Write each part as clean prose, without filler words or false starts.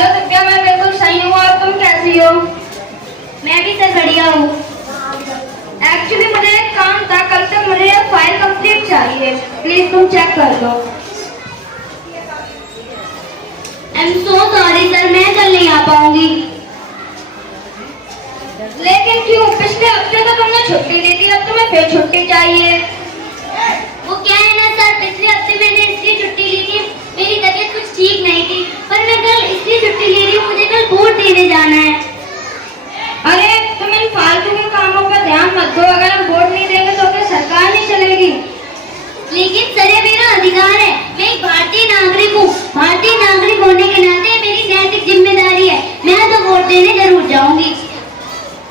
Hello Divya, मैं बिल्कुल सही हूँ। और तुम कैसी हो? मैं भी सर बढ़िया हूँ। एक्चुअली मुझे एक काम था, कल तक मुझे ये फाइल कंप्लीट चाहिए। प्लीज तुम चेक कर दो। I am so sorry sir, मैं कल नहीं आ पाऊंगी। लेकिन क्यों? पिछले हफ्ते तो तुमने छुट्टी ली थी, अब तुम्हें फिर छुट्टी चाहिए। वो क्या है ना सर, पिछले हफ्ते मैंने इसलिए छुट्टी ली थी, मेरी तबीयत कुछ ठीक नहीं थी, पर मैं कल इसलिए छुट्टी ले रही हूँ, मुझे कल बोर्ड देने जाना है। अरे तुम इन फालतू के कामों पर ध्यान मत दो। अगर हम वोट नहीं देंगे तो फिर सरकार नहीं चलेगी। लेकिन सर ये मेरा अधिकार है, मैं एक भारतीय नागरिक हूँ। भारतीय नागरिक होने के नाते मेरी नैतिक जिम्मेदारी है, मैं तो वोट देने जरूर जाऊंगी।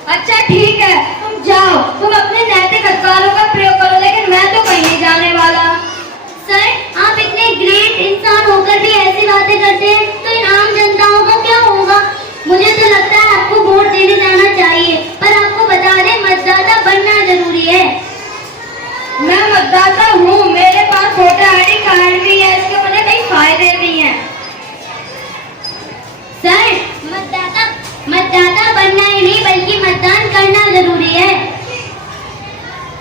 अच्छा ठीक है, तुम जाओ, तुम अपने नैतिक अधिकारों का प्रयोग करो, लेकिन मैं तो कहीं नहीं जाने वाला। सर आप इतने ग्रेट इंसान होकर भी ऐसी बातें करते हैं तो इन आम जनताओं का क्या होगा? मुझे तो लगता है आपको वोट देने जाना चाहिए, पर आपको बता दें मतदाता बनना जरूरी है। मैं मतदाता हूँ, मेरे पास वोटर आईडी कार्ड भी है, इसके मुझे कई फायदे भी हैं। सर मतदाता बनना ही नहीं बल्कि मतदान करना जरूरी है।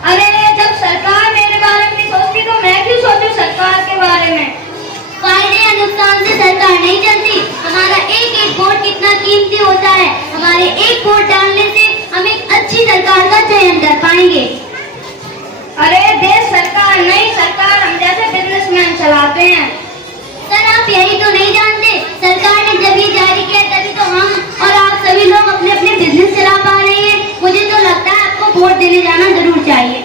अरे जब सरकार मेरे बारे में नहीं सोचती तो मैं क्यों सोचूं सरकार के बारे में? फायदे या नुकसान से सरकार नहीं चलती। हमारा एक एक वोट कितना कीमती होता है। हमारे एक वोट डालने से हम एक अच्छी सरकार का चयन कर पाएंगे। अरे देश सरकार नहीं, सरकार हम जैसे बिजनेसमैन चलाते हैं। सर आप यही तो नहीं जानते, सरकार ने जब ये जारी किया तभी तो हम और आप सभी लोग अपने अपने बिजनेस चला पा रहे हैं। मुझे तो लगता है आपको वोट देने जाना जरूर चाहिए।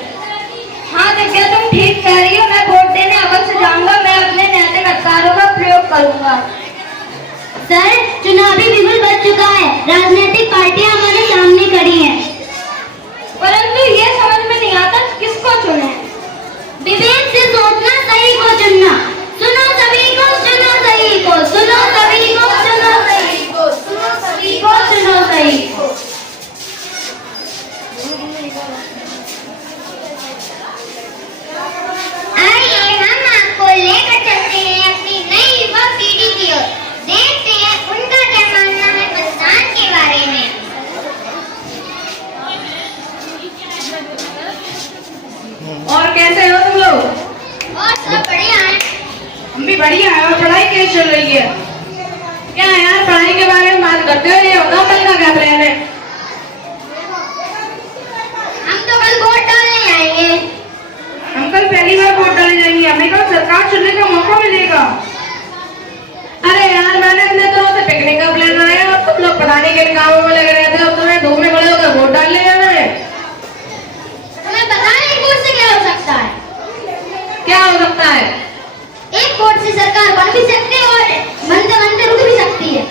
हाँ दिव्या, तुम ठीक कह रही हो, मैं वोट देने अवश्य जाऊंगा। मैं अपने नैतिक अधिकारों का प्रयोग करूंगा। सर चुनावी बिगुल बच चुका है, राजनीतिक पार्टियां हमारे सामने खड़ी हैं, परंतु ये समझ में नहीं आता किसको चुने। विवेक से सोचना, सही को चुनना। सुनो सभी को, सुनो सही को, सुनो सभी को, सुनो सही को, सुनो सभी को, सुनो सही को। आइए हम आपको लेकर चलते हैं अपनी नई युवा पीढ़ी की ओर। देखते हैं उनका क्या मानना है मतदान के बारे में। और कैसे हो तुम लोग? और सब बढ़िया है। हम भी बढ़िया है। और पढ़ाई कैसी चल रही है? क्या है यार, पढ़ाई के बारे में बात करते हो? ये होगा कल का क्या प्लान है? हम तो कल वोट डालने आएंगे। हम कल पहली बार वोट डालने जाएंगे, हमें कल सरकार चुनने का मौका मिलेगा। अरे यार मैंने अपने तरफ से पिकनिक का प्लान बनाया और तुम लोग पढ़ाने के कामों में लगे रहते हो। तुम्हें धूप में खड़े होकर वोट डालने जाना है। हमें पता है वोट से क्या हो सकता है। क्या हो सकता है? एक वोट से सरकार बन भी सकती है और बनते बनते रुक भी सकती है।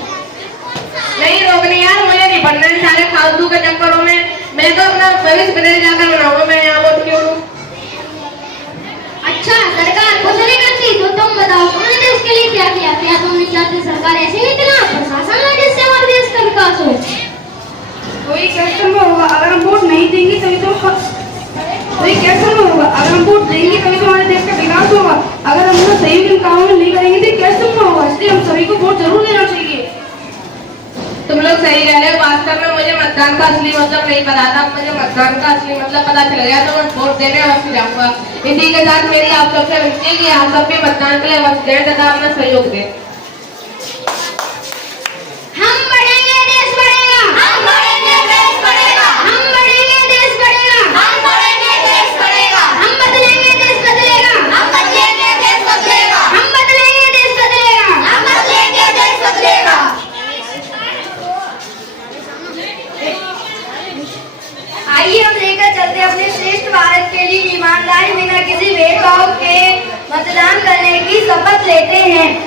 नहीं रोकनी यार, मुझे नहीं पढ़ना है सारे फालतू के चक्करों में। मैं तो अपना भविष्य बदल जाकर बनाऊंगा। मैं यहाँ वोट क्यों लूं? अच्छा सरकार कुछ नहीं करती तो तुम बताओ, तुमने देश के लिए क्या किया? क्या तुमने चाहती सरकार ऐसे नहीं चला, प्रशासन लगे जिससे हमारे देश का विकास हो। कोई कैसे में होगा अगर हम वोट नहीं देंगे तभी तो कोई कैसे में होगा अगर हम वोट देंगे तभी तो हमारे देश का विकास होगा। अगर हम लोग सही दिन कामों में नहीं करेंगे तो कैसे में होगा? इसलिए हम सभी को वोट जरूर देना चाहिए। तुम लोग सही कह रहे हो। वास्तव में मुझे मतदान का असली मतलब नहीं पता था। मुझे मतदान का असली मतलब पता चल गया तो मैं वोट देने अवश्य जाऊंगा। इसी के साथ मेरी आप सबसे विनती है कि आप सब भी मतदान के लिए अवश्य दें तथा अपना सहयोग दें। हम बढ़ेंगे देश बढ़ेगा, हम बढ़ेंगे देश बढ़ेगा, हम बढ़ेंगे देश बढ़ेगा, हम बढ़ेंगे देश बढ़ेगा, हम बदलेंगे देश बदलेगा, हम बदलेंगे देश बदलेगा, हम बदलेंगे देश बदलेगा, हम बदलेंगे देश बदलेगा। आइए हम लेकर चलते अपने श्रेष्ठ भारत के लिए ईमानदारी बिना किसी भेदभाव के मतदान करने की शपथ लेते हैं।